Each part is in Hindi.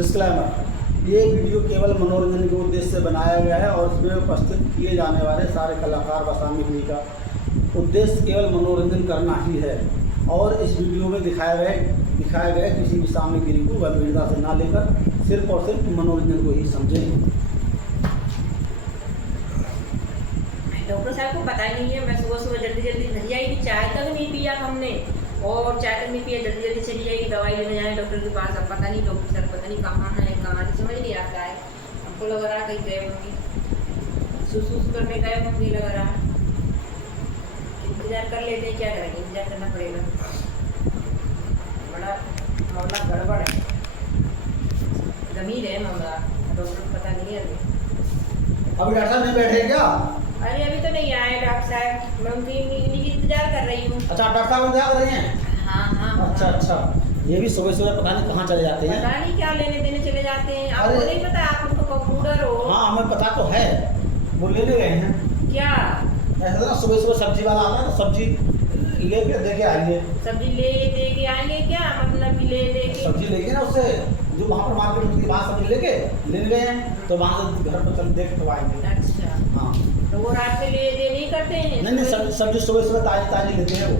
डिस्क्लेमर, ये वीडियो केवल मनोरंजन के उद्देश्य से बनाया गया है और इसमें उपस्थित किए जाने वाले सारे कलाकार व सामग्री का उद्देश्य केवल मनोरंजन करना ही है और इस वीडियो में दिखाया गया किसी भी सामग्री को गंभीरता से ना लेकर सिर्फ और सिर्फ मनोरंजन को ही समझें। डॉक्टर साहब को पता ही नहीं है, मैं सुबह सुबह जल्दी नहीं आई, चाय तक नहीं पिया हमने, और चाय तक नहीं पिया, जल्दी चली जाएगी दवाई लेने जाए डॉक्टर के पास। अब पता नहीं डॉक्टर सर पता नहीं कहाँ है कहाँ नहीं, समझ नहीं आता है। हमको लग रहा कहीं गए होंगे, सुसूस करने गए होंगे लग रहा है। इंतजार कर लेते हैं, क्या करेंगे, इंतजार करना पड़ेगा। बड़ा मामला गड़बड़ है, गंभीर है मामला, डॉक्टर को पता नहीं है अभी। डॉक्टर साहब नहीं बैठे क्या? अरे अभी तो नहीं आए डॉक्टर साहब, मैं उनकी इंतजार कर रही हूँ। अच्छा, डॉक्टर साहब इंतजार कर रही हैं? हाँ। अच्छा, ये भी सुबह सुबह पता नहीं कहाँ चले जाते हैं। पता नहीं क्या लेने देने चले जाते हैं। आपको नहीं पता, आप उनको कंप्यूटर हो। हाँ, हमें पता तो है, वो लेने गए हैं। क्या? ऐसा ना सुबह सुबह सब्जी वाला आता है तो सब्जी लेके दे के आएंगे। सब्जी ले दे के आएंगे क्या? मतलब ले दे के सब्जी लेके ना उससे जो वहाँ पर मार्केट में वहाँ सब्जी लेके लेने गए हैं तो वहाँ से घर पर चल देख तो आएंगे। अच्छा, हाँ। तो वो रात में ले दे नहीं करते हैं? नहीं, सब्जी सुबह सुबह ताजी लेते हैं वो।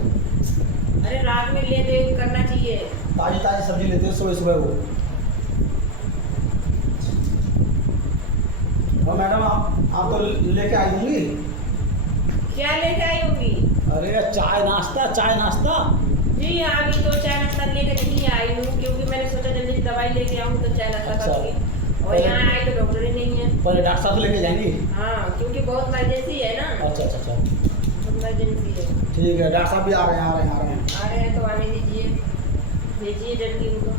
अरे रात में ले दे करना चाहिए, ताजी सब्जी लेते हैं सुबह सुबह वो। और मैडम आप तो लेके आई होंगी। क्या लेके आई होगी? अरे चाय नाश्ता। जी हाँ, अभी तो चाय नाश्ता लेके नहीं आई हूँ, क्योंकि मैंने सोचा जल्दी दवाई लेके आऊँ तो चाय नाश्ता करूँगी। और यहाँ आई तो डॉक्टर ही नहीं है। पर डॉक्टर साहब लेके जाएंगी? हाँ, क्योंकि बहुत इमरजेंसी है ना। अच्छा। इमरजेंसी है। ठीक है, डॉक्टर साहब भी आ रहे हैं। आ रहे हैं तो आने दीजिए, भेजिए जल्दी उनको।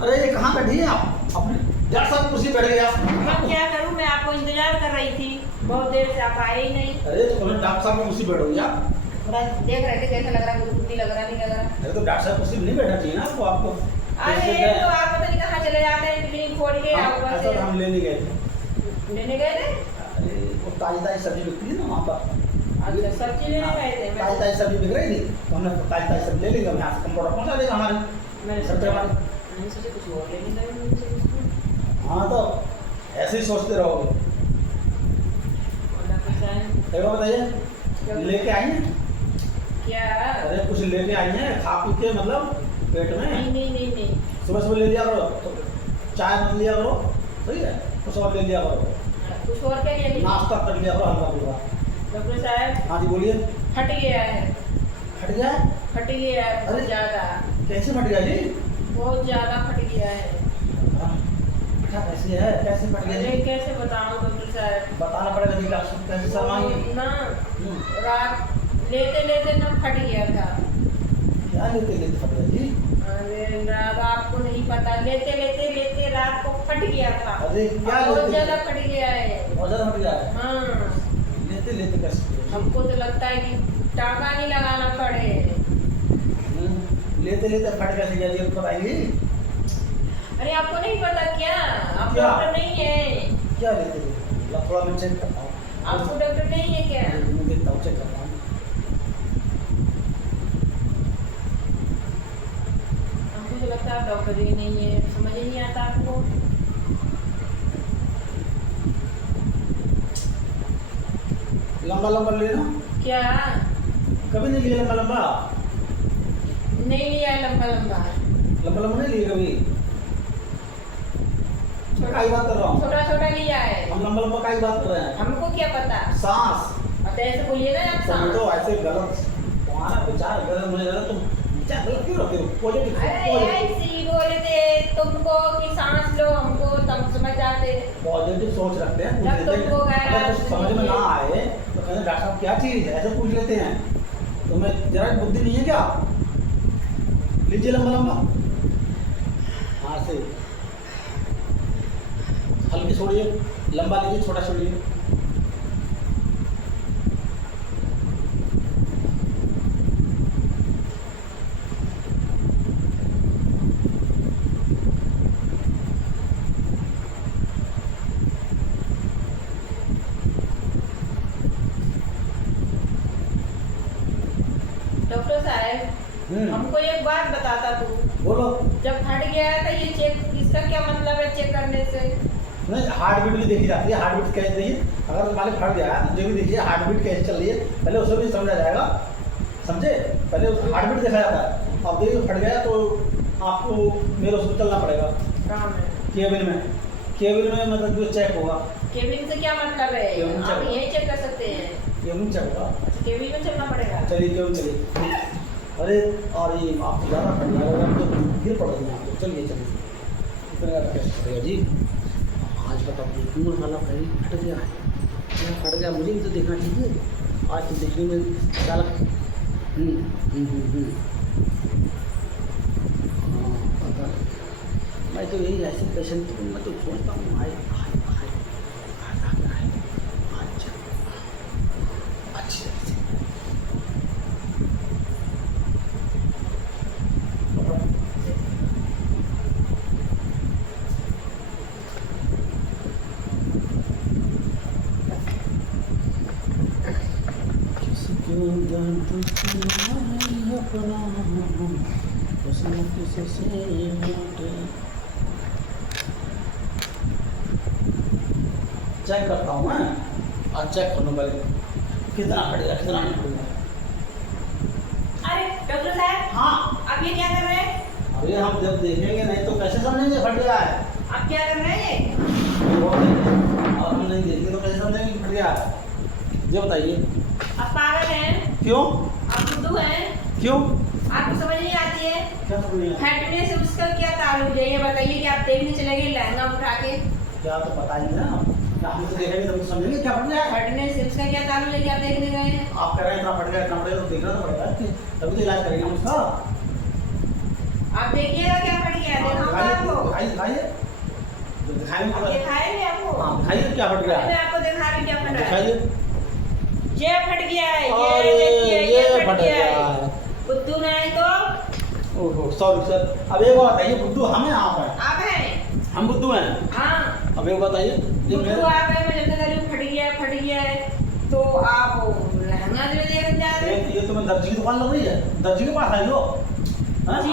अरे ये कहाँ बैठी हैं आप? अपने डॉक्टर साहब कुर्सी बैठ गए आप। मैं क्या करूँ, मैं आपको इंतजार कर रही थी, बहुत देर से आप आए ही नहीं। अरे तो डॉक्टर साहब कुर्सी बैठोगी आप? थोड़ा देख रहे थे कैसा लग रहा है, कुछ लग रहा नहीं लग रहा। अरे तो डॉक्टर साहब कुर्सी नहीं बैठना चाहिए ना आपको। अरे तो आप पता नहीं कहाँ चले जाते हैं, क्लिनिक खोल के हम लेने गए थे। लेने गए थे? अरे वो ताजी सब्जी बिकती है ना वहाँ पर। अच्छा, सब्जी लेने गए थे? ताजी सब्जी बिक रही थी तो हमने ताजी सब्जी ले लेंगे, यहाँ से कंप्यूटर पहुँचा देगा हमारे। मैंने सब्जी हमारे। मैंने सोचा कुछ और लेने गए। हाँ, तो ऐसे ही सोचते रहोगे। एक बार बताइए, लेके आई हैं क्या? अरे कुछ लेके आई हैं खा पी के, मतलब पेट में? नहीं। सुबह ले लिया करो, तो चाय मत लिया करो, सही है, कुछ और ले लिया करो, कुछ और क्या लिया? नाश्ता कर लिया करो हल्का फुल्का। डॉक्टर साहब। हाँ जी बोलिए। फट गया है। फट गया? फट गया है बहुत ज़्यादा। कैसे फट गया जी? बहुत ज़्यादा फट गया है। कैसे फट गया अरे जी? कैसे बताऊँ डॉक्टर साहब, बताना पड़ेगा जी, कैसे शर्माएंगे ना रात लेते ना फट गया था। क्या लेते फट गया जी? अरे रात आपको नहीं पता, लेते रात को फट गया था। अरे क्या बहुत ज़्यादा फट गया है। बहुत ज़्यादा फट गया है? हाँ, लेते कैसे? हमको तो लगता है कि टाका नहीं लगाना पड़े। लेते फट कैसे गया जी, बताइए। अरे आपको नहीं पता क्या? आप क्या? डॉक्टर नहीं है? क्या लेते? थोड़ा मैं चेक करता हूँ। आपको डॉक्टर नहीं है क्या? मैं देखता हूँ, चेक करता हूँ। हमको तो लगता है आप डॉक्टर ही नहीं है, समझ ही नहीं आता आपको। लंबा लेना? क्या? कभी नहीं लिया लंबा? नहीं लिया है लंबा। नहीं लिए कभी? मैं काई बात कर रहा हूँ? छोटा लिया है। हम लंबा काई बात कर रहे हैं? हमको क्या पता। सांस अब ऐसे बोलिए ना आप, तुम सांस। तो ऐसे गलत, तुम्हारा विचार गलत, मुझे लगा तुम विचार गलत क्यों रखते हो? पॉजिटिव अरे ऐसी बोले थे तुमको कि सांस लो, हमको तब समझ जाते। पॉजिटिव सोच रखते हैं। जब तुमको अगर कुछ समझ में ना आए तो कहते डॉक्टर साहब क्या चीज़ है, ऐसे पूछ लेते हैं। तुम्हें जरा बुद्धि नहीं है क्या? लीजिए लंबा। हाँ से हल्की छोड़िए, लंबा लीजिए, छोटा छोड़िए। डॉक्टर साहब, हमको एक बात बताता तू। बोलो। जब फट गया है तो ये चेक, इसका क्या मतलब है चेक करने से? नहीं, हार्ट बीट भी देखी जाती है। हार्ट बीट कैसे देखिए, अगर तुम्हारे फट गया है तो जो भी देखिए हार्ट बीट कैसे चल रही है, पहले उसको भी समझा जाएगा, समझे? पहले उस हार्ट बीट देखा जाता है। अब देखिए फट गया तो आपको मेरे उसको चलना पड़ेगा कहाँ में? केबिन में। केबिन में मतलब जो चेक होगा। केबिन से क्या मतलब है? केबिन आप चेक। यही चेक कर सकते हैं? केबिन चेक होगा। केबिन में चलना पड़ेगा। चलिए केबिन चलिए। अरे और ये आप ज़्यादा फट जाएगा तो गिर पड़ेगी आपको। चलिए चलिए, इतना कैसे पड़ेगा जी? आज का तब उम्र वाला कहीं फट गया है, क्या फट गया मुझे भी तो देखना चाहिए। आज तो देखने में क्या लगता है। हाँ पता है। मैं तो यही ऐसे पेशेंट को मैं तो सोचता हूँ आए अच्छा अच्छी तरह से चेक करता हूँ मैं। और चेक करने पहले कितना पड़ेगा कितना नहीं पड़ेगा। अरे डॉक्टर साहब, हाँ आप ये क्या कर रहे हैं? अरे हम जब देखेंगे नहीं तो कैसे समझेंगे फट गया है। आप क्या कर रहे हैं? वो देखेंगे और हम नहीं देखेंगे तो कैसे समझेंगे कि फट गया है। ये बताइए आप पागल हैं? क्यों? आप बुद्धू हैं? क्यों? आपको समझ नहीं आती है? क्या समझ नहीं आया? फटने से उसका क्या ताल्लुक है? ये बताइए कि आप देखने चले गए लहंगा उठा के। क्या तो बताइए ना, हम तो देखेंगे तो समझेंगे क्या फट गया है। फटने से उसका क्या ताल्लुक है कि आप देखने गए हैं? आप कह रहे हैं इतना फट गया इतना पड़ेगा तो देखना तो पड़ेगा कि तभी तो इलाज करेंगे हम उसका। आप देखिएगा क्या फट गया है, दिखाऊंगा आपको। दिखाइए तो दिखाएंगे आप तो दिखाएंगे आपको? हाँ दिखाइए क्या फट गया अरे है। मैं आपको दिखा रही हूँ क्या फटा है। दिखाइए। ये फट गया है, और ये देखिए ये फट गया गया है। बुद्धू नहीं तो ओहो सॉरी सर। अब एक बात बताइए, बुद्धू हम हैं आप हैं? आप हैं। हम बुद्धू हैं। हाँ अब एक बताइए ये बुद्धू आप हैं। मैं जब तक अरे फट गया है तो आप लहंगा जो लेकर जा रहे हैं। ये तुम्हें दर्जी की दुकान लग रही है? दर्जी के पास आई हो? हाँ? जी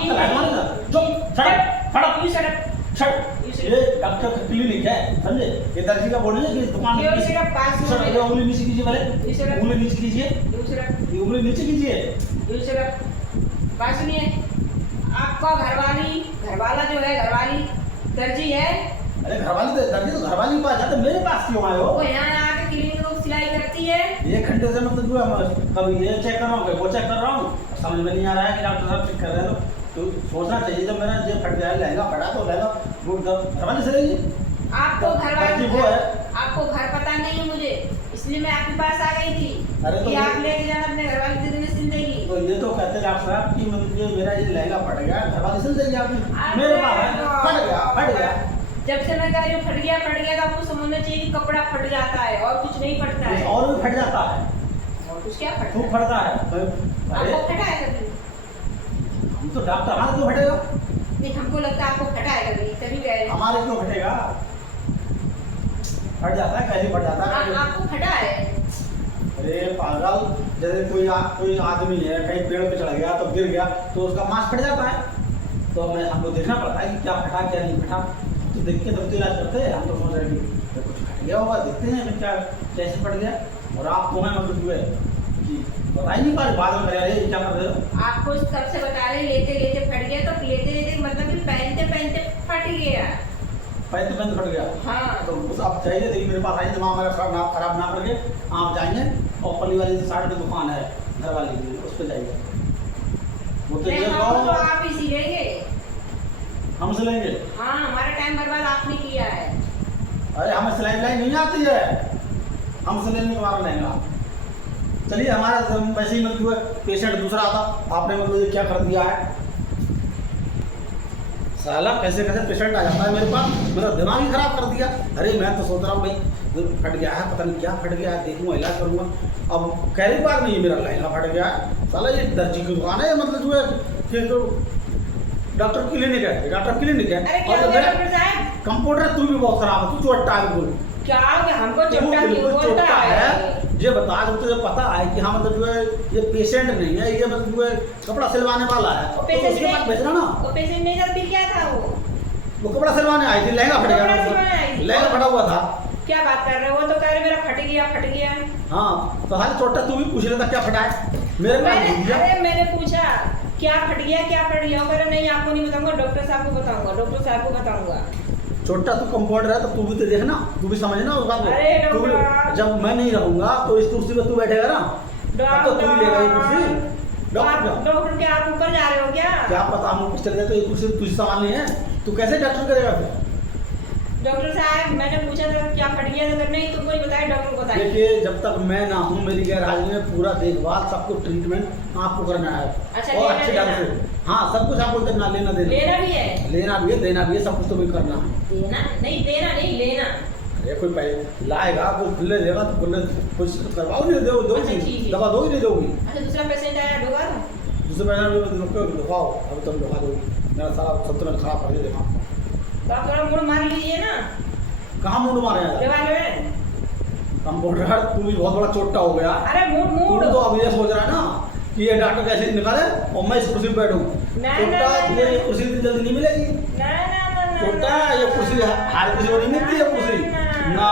चुप सड़क सड़क यू सड़क सड़क। ये डॉक्टर का क्लिनिक है, समझे? ये दर्जी का बोल रहे हैं कि दुकान ये सड़क पास में सर ये उंगली नीचे कीजिए पहले। ये सड़क उंगली नीचे कीजिए। यू सड़क ये उंगली नीचे कीजिए। यू सड़क बात सुनिए। आपका घरवाला जो है घरवाली दर्जी है। अरे घरवाली दर्जी तो घरवाली के पास जाते, मेरे पास क्यों आए हो? वो यहाँ आके क्लिनिक में सिलाई करती है। 1 घंटे से मतलब जो है कभी ये चेक कर रहा हूँ कभी वो चेक कर रहा हूँ, समझ में नहीं आ रहा है कि डॉक्टर साहब चेक कर रहे हैं तो सोचना चाहिए जब मेरा ये फट गया है लहंगा फटा तो लहंगा वो घरवाली से रही। आपको दर्जी वो है। आपको घर पता नहीं है मुझे, इसलिए मैं आपके पास आ गई थी अरे तो कि आप लेके जाना अपने घरवाली दे देने सिल देगी। तो ये तो कहते हैं डॉक्टर साहब कि मतलब ये मेरा ये लहंगा फट गया घरवाली सिल देंगे आपने। मेरे पास है फट गया। जब से मैं कह रही हूँ फट गया तो आपको समझना चाहिए कि कपड़ा फट जाता है और कुछ नहीं फटता है। और भी फट जाता है और कुछ क्या फटता खूब है? फटता है। अरे आपको फटा है कभी? हम तो डॉक्टर हमारे क्यों फटेगा? नहीं हमको लगता है आपको फटा है कभी, तभी कह रहे हैं। हमारे क्यों फटेगा? फट जाता है कैसे फट जाता है? आपको फटा है। अरे पागल, जैसे कोई आदमी है कहीं पेड़ पे चढ़ गया तो गिर गया तो उसका मांस फट जाता है, तो हमें हमको देखना पड़ता है कि क्या फटा क्या नहीं फटा। तो देख के तब तो इलाज करते हैं। हम तो सोच रहे हैं कि कुछ फट गया होगा, देखते हैं क्या कैसे फट गया। और आप तो हैं मतलब जो है कि बता ही नहीं पा रहे, बाद में कह रहे क्या कर रहे हो। आपको कब से बता रहे लेते फट गया, तो लेते मतलब कि पहनते फट गया। पैर तो बंद फट गया। हाँ तो उस आप चाहिए देखिए मेरे पास आइए, दिमाग मेरा खराब ना करके आप जाइए और पल्ली वाली साइड पे दुकान है घर वाली की, उस पर जाइए। वो तो ये तो आप ही सिलेंगे। हम सिलेंगे। हाँ हमारा टाइम बर्बाद आपने किया है। अरे हमें सिलाई नहीं आती है, हम सिलेंगे हमारा लहंगा। चलिए हमारा वैसे ही मतलब जो है पेशेंट दूसरा आता, आपने मतलब ये क्या कर दिया है साला, कैसे पेशेंट आ जाता है मेरे पास, मेरा दिमाग ही खराब कर दिया। अरे मैं तो सोच रहा हूँ भाई फट गया है, पता नहीं क्या फट गया है, देखूंगा इलाज करूंगा। अब कह रही बात नहीं मेरा लहंगा फट गया है, साला ये दर्जी की दुकान है मतलब जो है तो डॉक्टर क्लिनिक है, डॉक्टर क्लिनिक है। अरे क्या हो गया डॉक्टर साहब? कंप्यूटर तू भी बहुत खराब है, तू चोट्टा है बिल्कुल। क्या हो गया? हमको चोट्टा क्यों बिल्कुल बोलता चोट्टा है? ये बता दो तुझे पता है कि हाँ मतलब जो है ये पेशेंट नहीं है, ये मतलब जो है कपड़ा सिलवाने वाला है, वो तो पेशेंट उसके पास भेजना ना। वो पेशेंट नहीं था फिर क्या वो कपड़ा सिलवाने आई थी, लहंगा फट कपड़ा सिलवाने आई गया, थी। लहंगा फटा हुआ था। क्या बात कर रहे हो? वो तो कह रहे मेरा फट गया। हाँ तो हाल छोटा तू भी पूछ लेता क्या फटा है, मेरे पास नहीं दिया। अरे मैंने पूछा क्या फट गया वो कह रहे नहीं आपको नहीं बताऊंगा, डॉक्टर साहब को बताऊंगा। छोटा तू कंपाउंडर है तो तू भी तो देखना, तू भी समझना उस बात को। अरे तू भी, डॉक्टर। जब मैं नहीं रहूंगा तो इस कुर्सी पे तू बैठेगा ना, तब तो तू ही लेगा ये कुर्सी। डॉक्टर क्या आप ऊपर जा रहे हो क्या पता हम ऊपर चले गए तो ये कुर्सी तुझे संभालनी है, तू कैसे डॉक्टर करेगा फिर? डॉक्टर साहब मैंने पूछा था क्या फट गया था, नहीं तुमको ही बताया, डॉक्टर को बताया। देखिए जब तक मैं ना हूँ मेरी गैरहाजिरी में पूरा देखभाल सब कुछ ट्रीटमेंट आपको करना है। अच्छा, और लेना अच्छे ढंग से, हाँ सब कुछ आपको करना, लेना देना लेना भी है, देना भी है, सब कुछ तो भी करना है। देना नहीं लेना। ये कोई पैसे लाएगा कोई खुले देगा तो खुले कुछ करवाओ, नहीं दो अच्छा, ठीक है। दवा दोगी नहीं दोगी? अच्छा दूसरा पेशेंट आया ढोगा दो। दूसरे पैसा दिखाओ, अभी तुम दिखा दोगी, मेरा सारा संतुलन खराब कर दिया। तो आप थोड़ा मुड़ मार लीजिए ना, कहाँ मुंड मारे यार? दीवार में। कंपाउंडर तू भी बहुत बड़ा चोटा हो गया। अरे मूड तू तो अब ये सोच रहा है ना कि ये डॉक्टर कैसे निकाले और मैं इस कुर्सी पे बैठूं। छोटा तुझे ये कुर्सी इतनी जल्दी नहीं मिलेगी। छोटा ये कुर्सी हर किसी को नहीं मिलती है कुर्सी। ना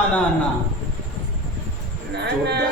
छोटा